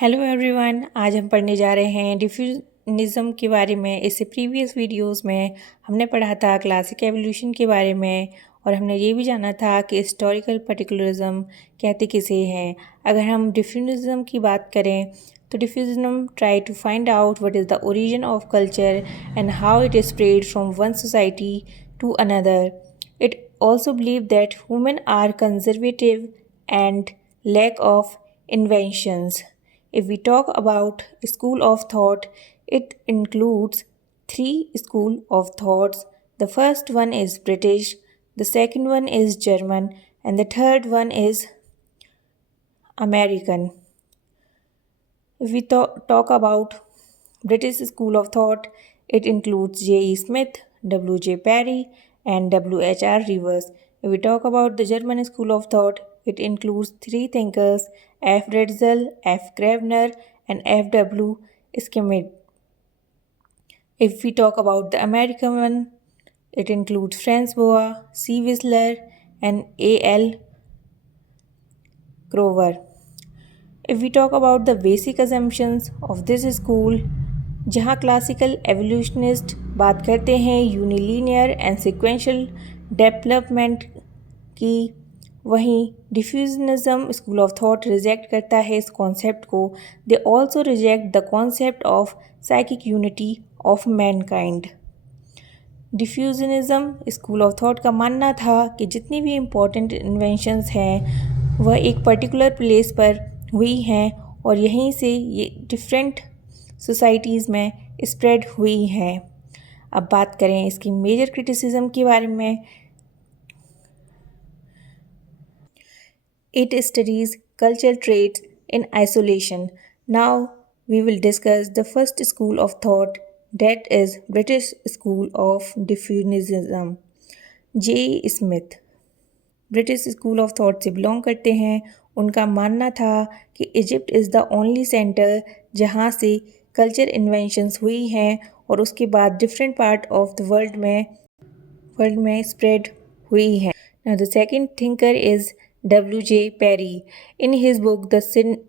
Hello everyone, आज हम पढ़ने जा रहे हैं डिफ्यूजनिज्म के बारे में। इससे प्रीवियस वीडियोस में हमने पढ़ा था क्लासिक एवोल्यूशन के बारे में और हमने ये भी जाना था कि हिस्टोरिकल पर्टिकुलरिज्म कहते किसे हैं। अगर हम डिफ्यूजनिज्म की बात करें तो diffusionism try to find out what is the origin of culture and how it is spread from one society to another. It also believed that women are conservative and lack of inventions. If we talk about school of thought, it includes three school of thoughts. The first one is British, the second one is German, and the third one is American. If we talk about British school of thought, it includes J.E. Smith, W.J. Parry, and W.H.R. Rivers. If we talk about the German school of thought, it includes three thinkers F. Retzel, F. Graeber, and F.W. Schmidt. If we talk about the American one, it includes Franz Boas, C. Whistler, and A.L. Grover. If we talk about the basic assumptions of this school, जहाँ classical evolutionist बात करते हैं unilinear and sequential development की, वहीं diffusionism school of thought reject करता है इस concept को. They also reject the concept of psychic unity of mankind. Diffusionism school of thought का मानना था कि जितनी भी इम्पोर्टेंट इन्वेंशंस हैं वह एक पर्टिकुलर प्लेस पर हुई हैं और यहीं से ये डिफरेंट सोसाइटीज़ में स्प्रेड हुई हैं. अब बात करें इसकी मेजर क्रिटिसिज्म के बारे में. It studies cultural traits in isolation. Now we will discuss the first school of thought, that is British School of Diffusionism. J. Smith British school of thought से बिलोंग करते हैं. उनका मानना था कि Egypt is the only centre जहाँ से culture inventions हुई हैं और उसके बाद different part of the world में स्प्रेड हुई हैं. Now the second thinker is W.J. Parry. In his book The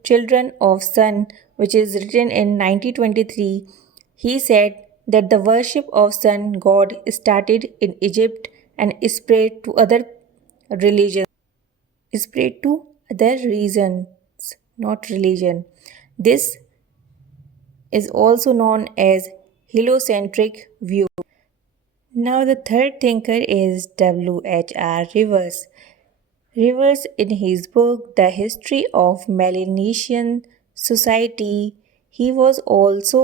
Children of Sun, which is written in 1923, he said that the worship of sun god started in Egypt and spread to other religions. Not religion. This is also known as heliocentric view. Now the third thinker is W.H.R. Rivers. Rivers, in his book The History of Melanesian Society, he was also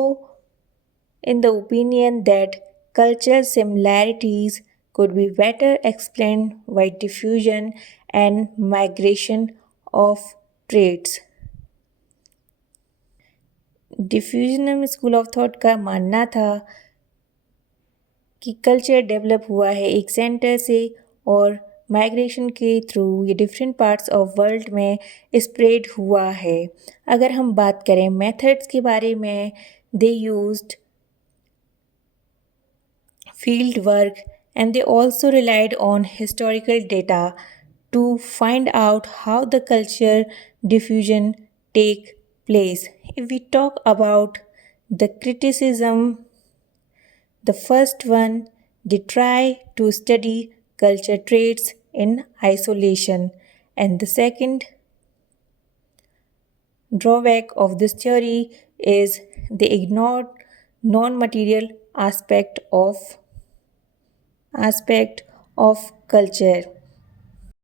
in the opinion that cultural similarities could be better explained by diffusion and migration of traits. Diffusionism school of thought का मानना था कि culture develop हुआ है एक centre से और migration के थ्रू ये डिफरेंट पार्ट्स ऑफ वर्ल्ड में स्प्रेड हुआ है. अगर हम बात करें मेथड्स के बारे में, they used field work and they also relied on historical data to find out how the culture diffusion take place. If we talk about the criticism, the first one, they try to study culture traits in isolation, and the second drawback of this theory is they ignored non-material aspect of culture.